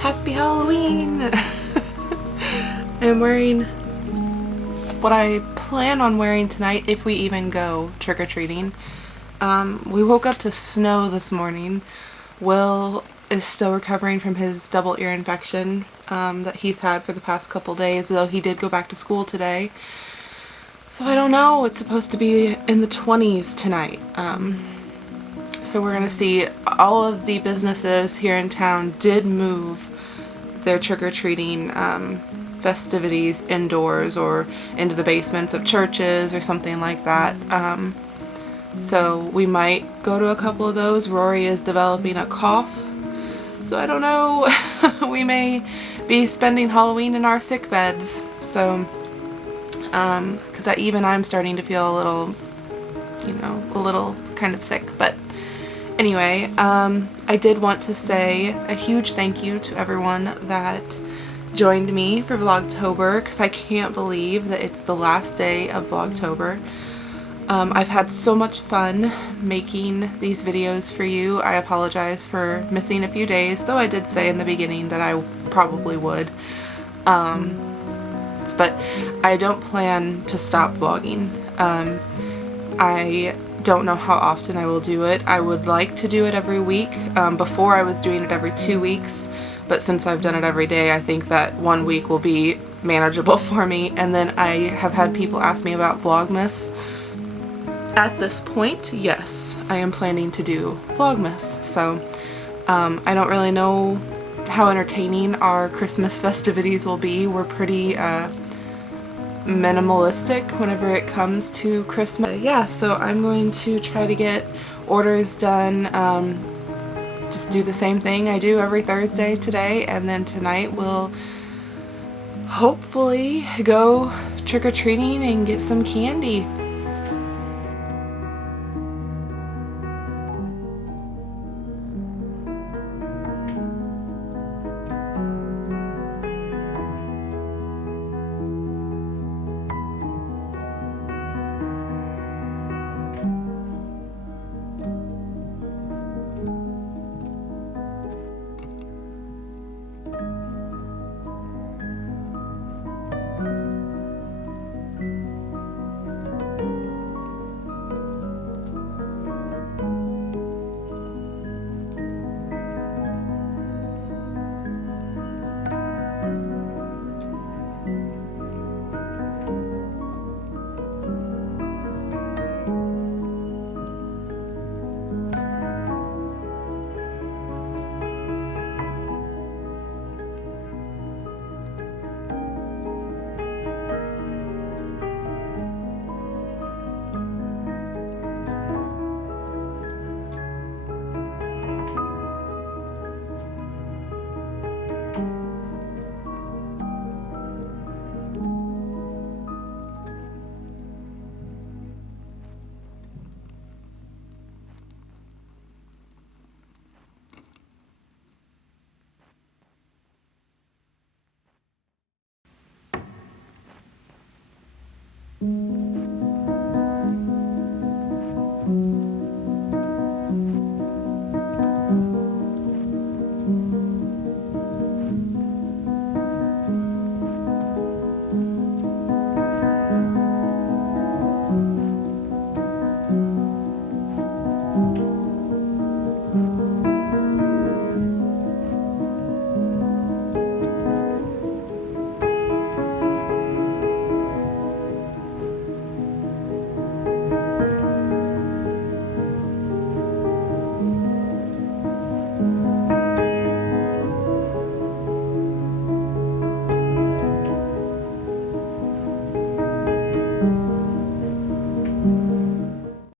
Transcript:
Happy Halloween! I'm wearing what I plan on wearing tonight if we even go trick-or-treating. We woke up to snow this morning. Will is still recovering from his double ear infection that he's had for the past couple days, though he did go back to school today. So I don't know, it's supposed to be in the 20s tonight. So we're gonna see. All of the businesses here in town did move their trick-or-treating festivities indoors or into the basements of churches or something like that. So we might go to a couple of those. Rory is developing a cough, so I don't know. We may be spending Halloween in our sick beds. So, because I'm starting to feel a little, a little kind of sick. But anyway, I did want to say a huge thank you to everyone that joined me for Vlogtober, because I can't believe that it's the last day of Vlogtober. I've had so much fun making these videos for you. I apologize for missing a few days, though I did say in the beginning that I probably would. But I don't plan to stop vlogging. I don't know how often I will do it. I would like to do it every week. Before I was doing it every 2 weeks, but since I've done it every day, I think that 1 week will be manageable for me. And then I have had people ask me about Vlogmas. At this point, yes, I am planning to do Vlogmas. So I don't really know how entertaining our Christmas festivities will be. We're pretty minimalistic whenever it comes to Christmas. Yeah, so I'm going to try to get orders done. Just do the same thing I do every Thursday today, and then tonight we'll hopefully go trick-or-treating and get some candy.